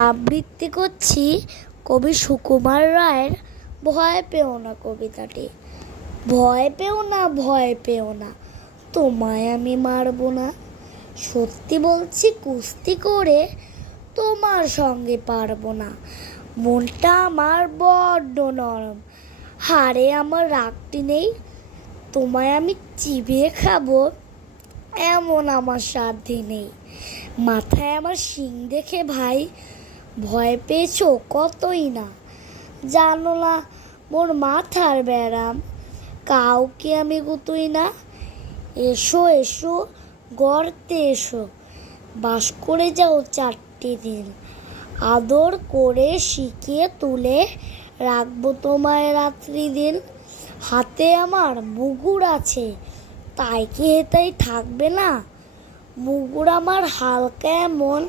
আবৃত্তি করছি কবি সুকুমার রায়ের ভয় পেও না কবিতাটি। ভয় পেও না, ভয় পেও না, তোমায় আমি মারবো না। সত্যি বলছি, কুস্তি করে তোমার সঙ্গে পারব না। মনটা আমার বড্ড নরম হারে আমার রাগটি নেই। তোমায় আমি চিবিয়ে খাব, এমন আমার সাধ্যি নেই। মাথায় আমার শিং দেখে ভাই ভয় পেয়েছ? কতই না। জানো না, মোর মাথার ব্যারাম। কাউকে আমি গুতুই না। এসো এসো, গর্তে এসো। বাস করে যাও চারটি দিন। আদর করে শিখিয়ে তুলে রাখব তোমায় রাত্রি দিন। হাতে আমার মুগুর আছে, তাই কি হেতাই থাকবে না? মুগুর আমার হালকা এমন